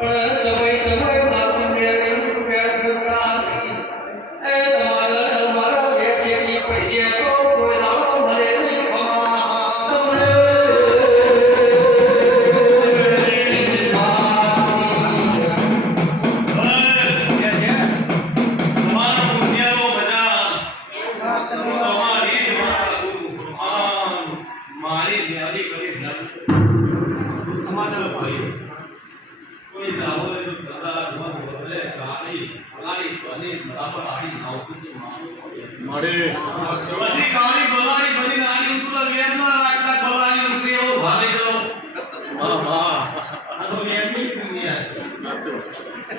All right, somebody, somebody. મારી વ્યાધી કરી સમાધાન તમારા કોઈ દાવો જો કદા મત બદલે કાળી ફલાણી બની બરાબર આડી નાવતી મળે. પછી કાળી બલાની બની નાની ઉતલા વેરમાં રાખતા બલાની ઉતરી એવો ભાલી દો હા હા. આ તો વેરની દુનિયા છે.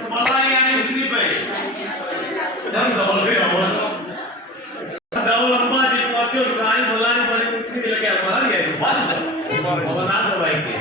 બલાની આની ઉતરી ભાઈ. જમ ઢોલ பதினாறு ரூபாய்க்கு